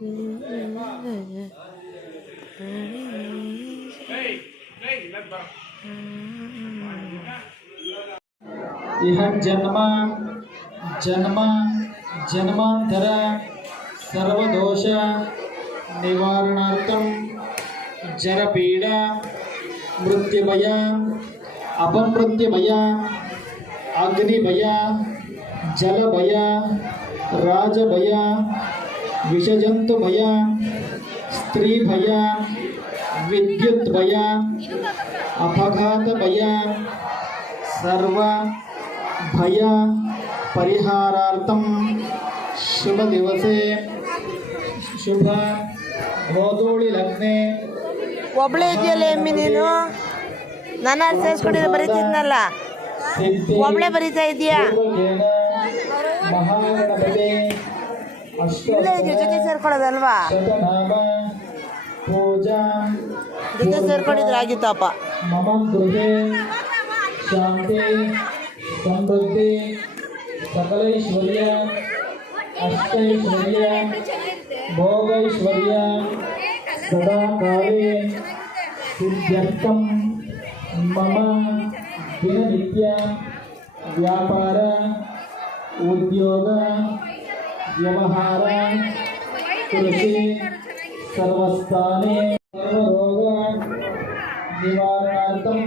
जन्म जन्मा जन्मा जन्मांतर सर्वदोष निवारणार्थम जरपीड़ा मृत्युमय अपमृत्युमय अग्निमय जलभय राजभय ವಿಷಜಂತು ಭಯ ಸ್ತ್ರೀ ಭಯ ವಿದ್ಯುತ್ ಭಯ ಅಪಘಾತ ಭಯ ಸರ್ವ ಭಯ ಪರಿಹಾರಾರ್ಥಂ ಶುಭ ದಿವಸೆ. ಶುಭ ಗೋಧೂಳಿ ಲಗ್ನೆ. ಒಬ್ಳೆ ಇದೆಯಲ್ಲ ಎಮ್ಮಿ ನೀನು? ನನ್ನ ಸೇರಿಸ್ಕೊಂಡಿದ್ರೆ ಬರೀತಿದ್ನಲ್ಲ. ಒಬ್ಳೆ ಬರೀತಾ ಇದೆಯಾ? ಮಹಾಗಣಪತಿ ಇಲ್ಲೇ ಇದೆಯಾ ಜೊತೆ ಸೇರ್ಕೊಳ್ಳೋದಲ್ವಾ ಶತನಾಮ ಪೂಜಾ ಜೊತೆ ಸೇರ್ಕೊಂಡಿದ್ರೆ ಆಗಿತ್ತಪ್ಪ ಮಮ ಗೃಹೆ ಶಾಂತಿ ಸಮೃದ್ಧಿ ಸಕಲೈಶ್ವರ್ಯ ಅಷ್ಟೈಶ್ವರ್ಯ ಭೋಗೈಶ್ವರ್ಯ ಸದಾ ಕಾಲೇ ಸಿದ್ಧ್ಯರ್ಥಂ ಮಮ ದಿನನಿತ್ಯ ವ್ಯಾಪಾರ ಉದ್ಯೋಗ ವ್ಯವಹಾರ, ಕೃಷಿ, ಸರ್ವಸ್ಥಾನೆ ಸರ್ವರೋಗ ನಿವಾರಣಾರ್ಥಂ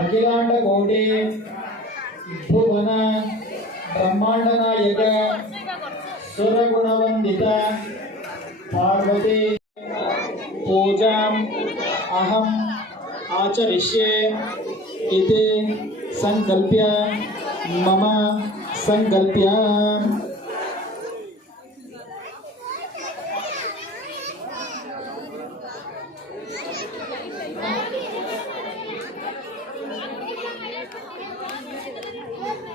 ಅಖಿಲಾಂಡಗೌಡಿ ಭುವನ ಬ್ರಹ್ಮಾಂಡ ನಾಯಕ ಸುರಗುಣವಂದಿತ ಪಾರ್ವತಿ ಪೂಜಾ ಅಹಂ ಆಚರಿಷ್ಯೆ ಇತಿ ಸಂಕಲ್ಪ್ಯ ಮಮ ಸಂಕಲ್ಪ್ಯ.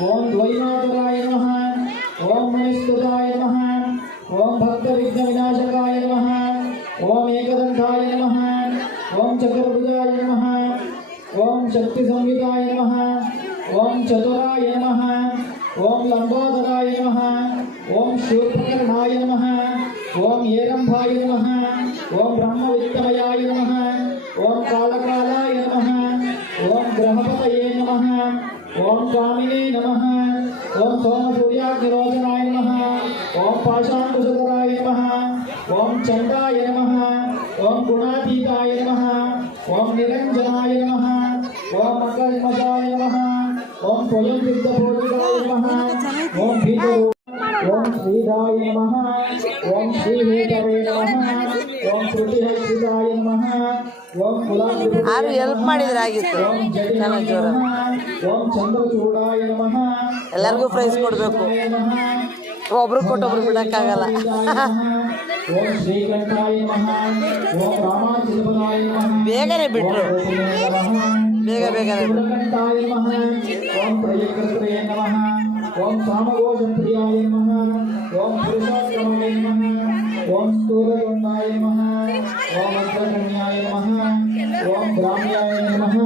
ओम द्वैनाथराय नमः ओम मणिस्तुताय नमः ओम भक्त विघ्न विनाशकाय नमः ओम एकदंताय नमः ओम चतुर्भुजाय नमः ओम शक्ति संहिताय नमः ओम चतुराय नमः ओम लंबोदराय नमः ओम शूर्पकर्णाय नमः ओम एरंभाय नमः ओम ब्रह्मवित्तमयाय नमः ओम काल ಓಂ ಕಾಮಿನೇ ನಮಃ ಓಂ ಸೋಮಸೂರ್ಯಾಗ್ನಿರೋಚನಾಯ ನಮಃ ಓಂ ಪಾಶಾಂಕುಶಧರಾಯ ನಮಃ ಓಂ ಚಂಡಾಯ ನಮಃ ಓಂ ಗುಣಾತೀತಾಯ ನಮಃ ಓಂ ನಿರಂಜನಾಯ ನಮಃ ಓಂ ಮಕಲ್ಮಜಾಯ ನಮಃ ಓಂ ಸ್ವಯಂ ಸಿದ್ಧಪೂಜಿತಾಯ ನಮಃ ಓಂ ಭೀತರು ಓಂ ಶ್ರೀಧಾಯ ನಮಃ ಓಂ ಶ್ರೀವೇತವೇ ನಮಃ ಓಂ ಶ್ರುತಿಹರ್ಷಿತಾಯ ನಮಃ ಓಂ ಕುಲಾಂಬಿತಾಯ ಯಾರು ಹೆಲ್ಪ್ ಮಾಡಿದ್ರೆ ಆಗಿತ್ತು ಓಂ ಚೆನ್ನಾಗಿ ಜೋರ ಓಂ ಚಂದ್ರಚೂಡಾಯ ನಮಃ ಎಲ್ಲರಿಗೂ ಪ್ರೈಸ್ ಕೊಡಬೇಕು ಒಬ್ರು ಕೊಟ್ಟೊಬ್ರು ಬಿಡಕ್ಕಾಗಲ್ಲ ಓಂ ಶ್ರೀಕಂಠಾಯ ನಮಃ ಓಂ ರಾಮಾಚಿಲಪದಾಯ ನಮಃ ಬೇಗನೆ ಬಿಟ್ರು ಬೇಗ ಬೇಗನೆ ಬಿಟ್ರು ಗುಣಕಂಠಾಯ ನಮಃ ಓಂ ಪ್ರಯಕರ್ತೃಯ ನಮಃ ಓಂ ಸಾಮಗೋಷಪ್ರಿಯಾಯ ನಮಃ ಓಂ ಪುರುಷೋತ್ತಮೇ ನಮಃ ಓಂ ಸ್ಥೂಲಗುಂಡಾಯ ನಮಃ ಓಂ ಅಗ್ರಗಣ್ಯಾಯ ನಮಃ ಓಂ ಗ್ರಾಮ್ಯಾಯ ನಮಃ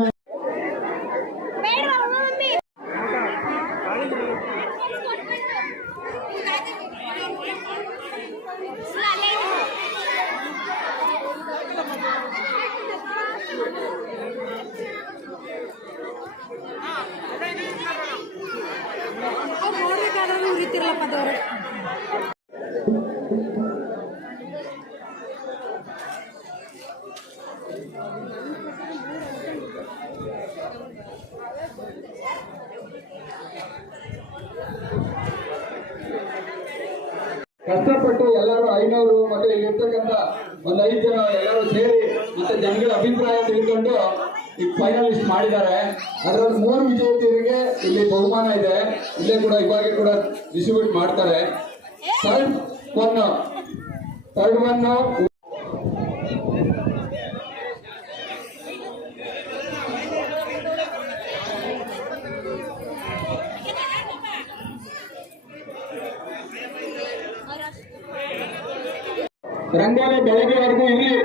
ಬರ್ಲಪ್ಪ ದೇವ್ರೆ ಕಷ್ಟಪಟ್ಟು ಎಲ್ಲರೂ ಐನೂರು ಮತ್ತೆ ಇಲ್ಲಿರ್ತಕ್ಕಂಥ ಒಂದ್ ಐದು ಜನ ಎಲ್ಲರೂ ಸೇರಿ ಮತ್ತೆ ಜನಗಳ ಅಭಿಪ್ರಾಯ ತಿಳ್ಕೊಂಡು ಈಗ ಫೈನಲಿಸ್ಟ್ ಮಾಡಿದ್ದಾರೆ. ಅದರಲ್ಲಿ ಮೂರು ವಿಜೇತರಿಗೆ ಇಲ್ಲಿ ಬಹುಮಾನ ಇದೆ. ಇಲ್ಲೇ ಕೂಡ ಇವಾಗೆ ಕೂಡ ಡಿಸ್ಟ್ರಿಬ್ಯೂಟ್ ಮಾಡ್ತಾರೆ. Third one third one rangoli ಬೆಳಗ್ಗೆವರೆಗೂ ಇರಲಿ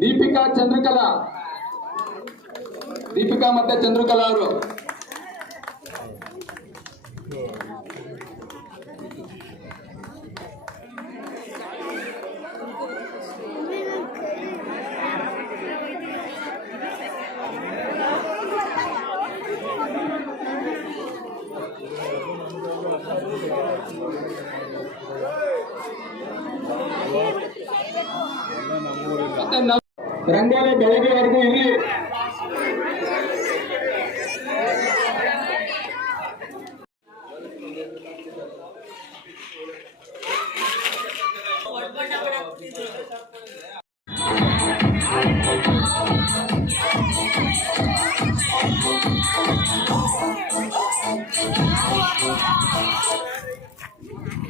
ದೀಪಿಕಾ ಚಂದ್ರಕಲಾ. ದೀಪಿಕಾ ಮತ್ತೆ ಚಂದ್ರಕಲಾ ಅವರು. ಮತ್ತೆ రంగాల గౌరవ వరకు ఇది